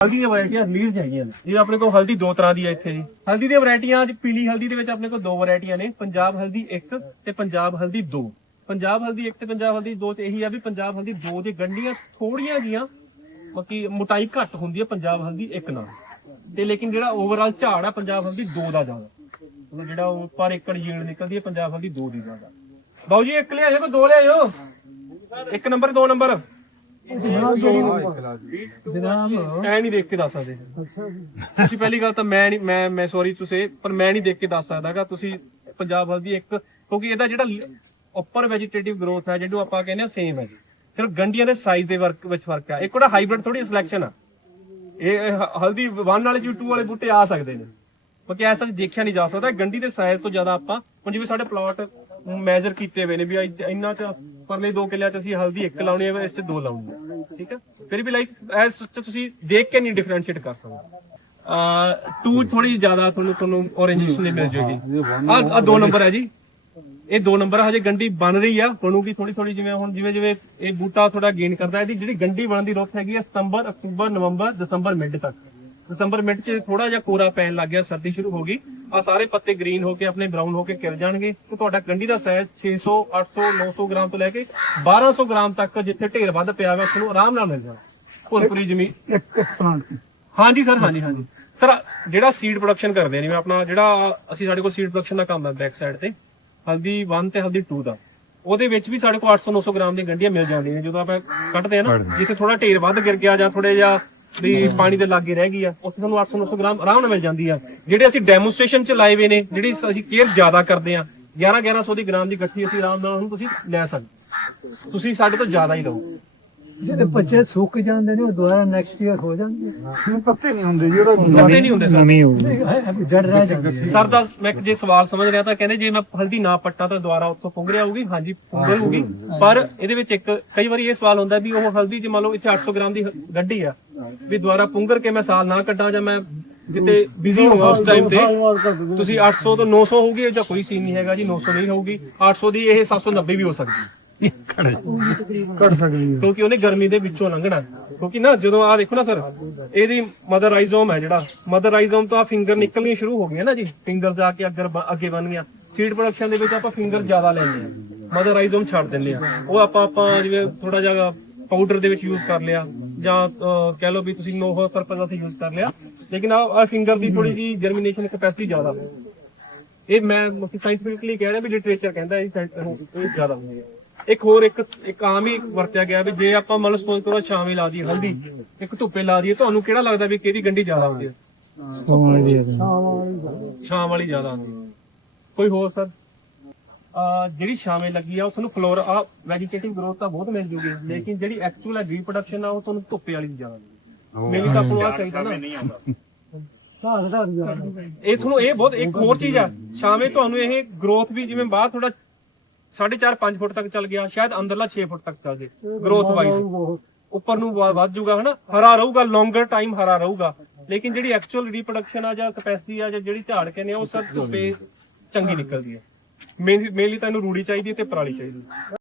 ਹਲਦੀ ਦੀਆਂ ਵੈਰਾਈਟੀਆਂ ਰਿਲੀਜ਼ ਹੈਗੀਆਂ ਨੇ। ਇਹ ਆਪਣੇ ਕੋਲ ਹਲਦੀ ਦੋ ਤਰ੍ਹਾਂ ਦੀ ਹੈ ਇੱਥੇ ਜੀ। ਹਲਦੀ ਦੀਆਂ ਵੈਰਾਈਟੀਆਂ, ਅੱਜ ਪੀਲੀ ਹਲਦੀ ਦੇ ਵਿੱਚ ਆਪਣੇ ਕੋਲ ਦੋ ਵੈਰਾਈਟੀਆਂ ਨੇ। ਪੰਜਾਬ ਹਲਦੀ 1 ਤੇ ਪੰਜਾਬ ਹਲਦੀ 2 ਪੰਜਾਬ ਹਲਦੀ 1 ਤੇ ਪੰਜਾਬ ਹਲਦੀ 2 ਚ ਇਹੀ ਆ ਵੀ ਪੰਜਾਬ ਹਲਦੀ 2 ਦੀ ਗੰਢੀਆਂ ਥੋੜੀਆਂ ਜੀਆਂ, ਬਾਕੀ ਮੋਟਾਈ ਘੱਟ ਹੁੰਦੀ ਹੈ ਪੰਜਾਬ ਹਲਦੀ 1 ਨਾਲ। ਤੇ ਲੇਕਿਨ ਜਿਹੜਾ ਓਵਰਆਲ ਝਾੜ ਆ, ਪੰਜਾਬ ਹਲਦੀ 2 ਦਾ ਜ਼ਿਆਦਾ। ਮਤਲਬ ਜਿਹੜਾ ਉਹ ਪਰ ਏਕੜ ਯੀਲਡ ਨਿਕਲਦੀ ਹੈ ਪੰਜਾਬ ਹਲਦੀ 2 ਦੀ ਜ਼ਿਆਦਾ। ਬਾਊ ਜੀ, ਇੱਕ ਲਿਆਇਓ ਦੋ ਲਿਆਇਓ? ਇੱਕ ਨੰਬਰ ਦੋ ਨੰਬਰ ਜਨਾਬ ਐ ਨਹੀਂ ਦੇਖ ਕੇ ਦੱਸ ਸਕਦੇ। ਅੱਛਾ ਜੀ। ਤੁਸੀਂ ਪਹਿਲੀ ਗੱਲ ਤਾਂ ਮੈਂ ਨਹੀਂ ਮੈਂ ਮੈਂ ਸੌਰੀ ਤੁਸੀਂ ਪਰ ਮੈਂ ਨਹੀਂ ਦੇਖ ਕੇ ਦੱਸ ਸਕਦਾਗਾ ਤੁਸੀਂ ਪੰਜਾਬ ਹਲਦੀ ਇੱਕ ਕਿਉਂਕਿ ਇਹਦਾ ਜਿਹੜਾ ਉੱਪਰ ਵੈਜੀਟੇਟਿਵ ਗਰੋਥ ਹੈ ਜਿਹਨੂੰ ਆਪਾਂ ਕਹਿੰਦੇ ਆ ਸੇਮ ਹੈ ਜੀ। ਸਿਰਫ ਗੰਡੀਆਂ ਦੇ ਸਾਈਜ਼ ਦੇ ਵਰਕ ਵਿੱਚ ਫ਼ਰਕ ਹੈ। ਇੱਕ ਉਹਦਾ ਹਾਈਬ੍ਰਿਡ ਥੋੜੀ ਸਿਲੈਕਸ਼ਨ ਆ। ਇਹ ਇਹ ਹ- ਹਲਦੀ 1 ਵਾਲੇ ਚ 2 ਵਾਲੇ ਬੂਟੇ ਆ ਸਕਦੇ ਨੇ। ਕਿਉਂਕਿ ਐਸਾ ਦੇਖਿਆ ਨਹੀਂ ਜਾ ਸਕਦਾ। ਗੰਡੀ ਦੇ ਸਾਈਜ਼ ਤੋਂ ਜ਼ਿਆਦਾ ਆਪਾਂ ਹੁਣ ਜਿਵੇਂ ਸਾਡੇ ਪਲਾਟ ਮੈਜ਼ਰ ਕੀਤੇ ਹੋਏ ਨੇ ਵੀ ਇੰਨਾ ਚ ਪਰਲੇ 2 ਕਿੱਲਿਆਂ ਚ ਅਸੀਂ ਹਲਦੀ ਇੱਕ ਲਾਉਣੀ ਹੈ, ਇਸ ਚ ਦੋ ਲਾਉਣੀ ਹੈ। ਠੀਕ ਹੈ? ਫਿਰ ਵੀ ਲਾਈਕ ਐਸ ਤੁਸੀਂ ਦੇਖ ਕੇ ਨਹੀਂ ਡਿਫਰੈਂਸ਼ੀਏਟ ਕਰ ਸਕਦੇ। ਆ ਟੂ ਥੋੜੀ ਜ਼ਿਆਦਾ ਤੁਹਾਨੂੰ ਤੁਹਾਨੂੰ orange ਨੇ ਮਿਲ ਜਾਏਗੀ। ਆ ਆ ਦੋ ਨੰਬਰ ਹੈ ਜੀ। ਇਹ ਦੋ ਨੰਬਰ ਹਜੇ ਗੰਡੀ ਬਣ ਰਹੀ ਆ, ਬਣੂਗੀ ਥੋੜੀ ਥੋੜੀ ਜਿਵੇਂ ਹੁਣ, ਜਿਵੇਂ ਜਿਵੇਂ ਇਹ ਬੂਟਾ ਥੋੜਾ ਗੇਨ ਕਰਦਾ, ਇਹਦੀ ਜਿਹੜੀ ਗੰਡੀ ਬਣਨ ਦੀ ਰੁੱਤ ਹੈਗੀ ਆ ਸਤੰਬਰ, ਅਕਤੂਬਰ, ਨਵੰਬਰ, ਦਸੰਬਰ, ਮਿਡ ਤੱਕ। ਦਸੰਬਰ ਮਿਡ 'ਚ ਥੋੜਾ ਜਿਹਾ ਕੋਰਾ ਪੈਣ ਲੱਗ ਗਿਆ ਸਰਦੀ ਸ਼ੁਰੂ ਹੋ ਗਈ। ਆ ਸਾਰੇ ਪੱਤੇ ਗ੍ਰੀਨ ਹੋ ਕੇ ਆਪਣੇ ਬਰਾਊਨ ਹੋ ਕੇ ਕਿਰ ਜਾਣਗੇ ਤੇ ਤੁਹਾਡਾ ਗੰਡੀ ਦਾ ਸਾਈਜ਼ 600 800 900 ਗ੍ਰਾਮ ਤੋਂ ਲੈ ਕੇ 1200 ਗ੍ਰਾਮ ਤੱਕ ਜਿੱਥੇ ਢੇਰ ਵੱਧ ਪਿਆ ਹੋਇਆ ਤੁਹਾਨੂੰ ਆਰਾਮ ਨਾਲ ਮਿਲ ਜਾਣਾ। ਭੁਰਪੁਰੀ ਜ਼ਮੀਨ। ਇੱਕ ਇੱਕ ਪਲਾਂਟ ਹਾਂਜੀ ਸਰ ਹਾਂਜੀ ਹਾਂਜੀ। ਸਰ ਜਿਹੜਾ ਸੀਡ ਪ੍ਰੋਡਕਸ਼ਨ ਕਰਦੇ ਆ ਜਿਵੇਂ ਆਪਣਾ ਜਿਹੜਾ ਅਸੀਂ ਸਾਡੇ ਕੋਲ ਸੀਡ ਪ੍ਰੋਡਕਸ਼ਨ ਦਾ ਕੰਮ ਹੈ ਬੈਕ ਸਾਈਡ ਤੇ ਹਲਦੀ 1 ਤੇ ਹਲਦੀ 2 ਦਾ ਉਹਦੇ ਵਿੱਚ ਵੀ ਸਾਡੇ ਕੋਲ 800 900 ਗ੍ਰਾਮ ਦੀਆਂ ਗੰਢੀਆਂ ਮਿਲ ਜਾਂਦੀਆਂ ਨੇ ਜਦੋਂ ਆਪਾਂ ਕੱਢਦੇ ਆ ਨਾ ਜਿੱਥੇ ਥੋੜਾ ਢੇਰ ਵੱਧ ਗਿਰ ਗਿਆ ਜਾਂ ਥੋੜੇ ਜਿਹਾ ਵੀ ਪਾਣੀ ਦੇ ਲਾਗੇ ਰਹਿ ਗਈ ਆ ਉੱਥੇ ਸਾਨੂੰ 800 900 ਗ੍ਰਾਮ ਆਰਾਮ ਨਾਲ ਮਿਲ ਜਾਂਦੀ ਆ। ਜਿਹੜੇ ਅਸੀਂ ਡੈਮੋਨਸਟ੍ਰੇਸ਼ਨ ਚ ਲਾਏ ਹੋਏ ਨੇ ਜਿਹੜੀ ਅਸੀਂ ਕੇਅਰ ਜ਼ਿਆਦਾ ਕਰਦੇ ਆ 11 1100 ਦੀ ਗ੍ਰਾਮ ਦੀ ਇਕੱਠੀ ਅਸੀਂ ਆਰਾਮ ਨਾਲ ਉਹਨੂੰ ਤੁਸੀਂ ਲੈ ਸਕਦੇ। ਤੁਸੀਂ ਸਾਡੇ ਤੋਂ ਜ਼ਿਆਦਾ ਹੀ ਲਓ ਜਿਹੜੇ ਬੱਚੇ ਸੁੱਕ ਜਾਂਦੇ ਨੇ ਉਹ ਦੁਬਾਰਾ ਨੈਕਸਟ ਈਅਰ ਹੋ ਜਾਂਦੇ ਹੁਣ ਪੱਤੇ ਨਹੀਂ ਹੁੰਦੇ ਜਿਹੜਾ ਪੱਤੇ ਨਹੀਂ ਹੁੰਦੇ ਸਰ। ਨਹੀਂ ਜੜ ਰਹਿ ਜਾਂਦੇ ਸਰ ਦਾ ਮੈਂ ਜੇ ਸਵਾਲ ਸਮਝ ਰਿਹਾ ਤਾਂ ਕਹਿੰਦੇ ਜੇ ਮੈਂ ਹਲਦੀ ਨਾ ਪੱਟਾਂ ਤਾਂ ਦੁਬਾਰਾ ਉੱਥੋਂ ਪੁੰਗਰ ਆਊਗੀ ਹਾਂਜੀ ਪੁੰਗਰ ਹੋਊਗੀ। ਪਰ ਇਹਦੇ ਵਿੱਚ ਇੱਕ ਕਈ ਵਾਰੀ ਇਹ ਸਵਾਲ ਹੁੰਦਾ ਵੀ ਉਹ ਹਲਦੀ ਜੇ ਮੰਨ ਲਓ ਇੱਥੇ 800 ਗ੍ਰਾਮ ਦੀ ਗੱਡੀ ਆ। ਵੀ ਦੁਬਾਰਾ ਪੁੰਗਰ ਕੇ ਮੈਂ ਸਾਲ ਨਾ ਕੱਢਾਂ ਜਾਂ ਮੈਂ ਕਿਤੇ ਬਿਜ਼ੀ ਹੋਵਾਂ ਉਸ ਟਾਈਮ ਤੇ? ਤੁਸੀਂ 800 ਤੋਂ 900 ਹੋਊਗੀ ਜਾਂ ਕੋਈ ਸੀਨ ਨਹੀਂ ਹੈਗਾ ਜੀ 900 ਨਹੀਂ ਹੋਊਗੀ। 800 ਦੀ ਇਹ 790 ਵੀ ਹੋ ਸਕਦੀ ਕੱਢ ਸਕਦੀ ਹੈ। ਕਿਉਂਕਿ ਉਹਨੇ ਗਰਮੀ ਦੇ ਵਿੱਚੋਂ ਲੰਘਣਾ ਕਿਉਂਕਿ ਨਾ ਜਦੋਂ ਆ ਦੇਖੋ ਨਾ ਸਰ ਇਹਦੀ ਮਦਰ ਰਾਈਜ਼ੋਮ ਹੈ ਜਿਹੜਾ। ਮਦਰ ਰਾਈਜ਼ੋਮ ਤੋਂ ਆ ਫਿੰਗਰ ਨਿਕਲਣੀਆਂ ਸ਼ੁਰੂ ਹੋ ਗਈਆਂ ਨਾ ਜੀ। ਫਿੰਗਰ ਜਾ ਕੇ ਅੱਗੇ ਅੱਗੇ ਬਣ ਗਿਆ ਸੀਡ ਪ੍ਰੋਡਕਸ਼ਨ ਦੇ ਵਿੱਚ ਆਪਾਂ ਫਿੰਗਰ ਜ਼ਿਆਦਾ ਲੈਂਦੇ ਆ ਮਦਰ ਰਾਈਜ਼ੋਮ ਛੱਡ ਦਿੰਦੇ ਆ ਉਹ ਆਪਾਂ ਆਪਾਂ ਜਿਵੇਂ ਥੋੜਾ ਜਿਹਾ ਪਾਊਡਰ ਦੇ ਵਿੱਚ ਯੂਜ਼ ਕਰ ਲਿਆ। ਜਾਂ ਕਹਿ ਲਓ ਵੀ ਤੁਸੀਂ ਨੋ ਹੋਰ ਪਰਪਸ ਵਾਸਤੇ ਯੂਜ਼ ਕਰ ਲਿਆ। ਲੇਕਿਨ ਆ ਫਿੰਗਰ ਦੀ ਥੋੜੀ ਜੀ ਜਰਮੀਨੇਸ਼ਨ ਕੈਪੈਸਿਟੀ ਜ਼ਿਆਦਾ ਹੈ ਇਹ ਮੈਂ ਸਾਇੰਟਿਫਿਕਲੀ ਕਹਿ ਰਿਹਾ ਵੀ ਲਿਟਰੇਚਰ ਕਹਿੰਦਾ ਇਹ science- ਇਹ ਜ਼ਿਆਦਾ ਹੁੰਦੀ ਹੈ। ਇੱਕ ਹੋਰ ਇੱਕ ਇੱਕ ਆਮ ਹੀ ਵਰਤਿਆ ਗਿਆ ਵੀ ਜੇ ਆਪਾਂ ਮੰਨ ਸਪੋਜ਼ ਕਰੋ ਛਾਵੇਂ ਲਾ ਦਈਏ ਹਲਦੀ ਇੱਕ ਧੁੱਪੇ ਲਾ ਦਈਏ ਤੁਹਾਨੂੰ ਕਿਹੜਾ ਲੱਗਦਾ ਵੀ ਕਿਹਦੀ ਗੰਢੀ ਜ਼ਿਆਦਾ ਹੁੰਦੀ ਹੈ? ਛਾਂ ਵਾਲੀ ਜ਼ਿਆਦਾ। ਹੁੰਦੀ ਹੈ। ਕੋਈ ਹੋਰ ਸਰ ਜਿਹੜੀ ਛਾਵੇਂ ਲੱਗੀ ਆ ਉਹ ਤੁਹਾਨੂੰ ਫਲੋਰ ਆ ਵੈਜੀਟੇਟਿਵ ਗਰੋਥ ਤਾਂ ਬਹੁਤ ਮਿਲ ਜੂਗੀ ਲੇਕਿਨ ਜਿਹੜੀ ਐਕਚੁਅਲ ਹੈ ਰੀਪਰੋਡਕਸ਼ਨ ਆ ਉਹ ਤੁਹਾਨੂੰ ਧੁੱਪੇ ਵਾਲੀ ਜ਼ਿਆਦਾ ਮਿਲੇਗੀ। ਮੇਰੀ ਤਾਂ ਆਪਾਂ ਨੂੰ। ਆ ਚਾਹੀਦਾ ਨਾ ਘਾਹ ਘਾਹ ਇਹ ਤੁਹਾਨੂੰ ਇਹ ਬਹੁਤ ਇੱਕ ਹੋਰ ਚੀਜ਼ ਆ ਛਾਵੇਂ ਤੁਹਾਨੂੰ ਇਹ ਗਰੋਥ ਵੀ ਜਿਵੇਂ ਬਾਹਰ ਥੋੜਾ 4.5 5 ਫੁੱਟ ਤੱਕ ਚੱਲ ਗਿਆ ਸ਼ਾਇਦ ਅੰਦਰਲਾ 6 ਫੁੱਟ ਤੱਕ ਚੱਲ ਜੇ ਗਰੋਥ ਵਾਈਜ਼ ਉੱਪਰ ਨੂੰ ਵਾ- ਵੱਧ ਜਾਊਗਾ ਹਨਾ? ਹਰਾ ਰਹੂਗਾ ਲੌਂਗਰ ਟਾਈਮ ਹਰਾ ਰਹੂਗਾ। ਲੇਕਿਨ ਜਿਹੜੀ ਐਕਚੁਅਲ ਰੀਪਰੋਡਕਸ਼ਨ ਆ ਜਾਂ ਕੈਪੈਸਿਟੀ ਆ ਜਾਂ ਜਿਹੜੀ ਝਾੜ ਕਹਿੰਦੇ ਆ ਉਹ ਸਭ ਧੁੱਪੇ ਚੰਗੀ ਨਿਕਲਦੀ ਹੈ ਮੇਨਲੀ ਤਾਂ ਇਹਨੂੰ ਰੂੜੀ ਚਾਹੀਦੀ ਹੈ ਤੇ ਪਰਾਲੀ ਚਾਹੀਦੀ ਹੈ।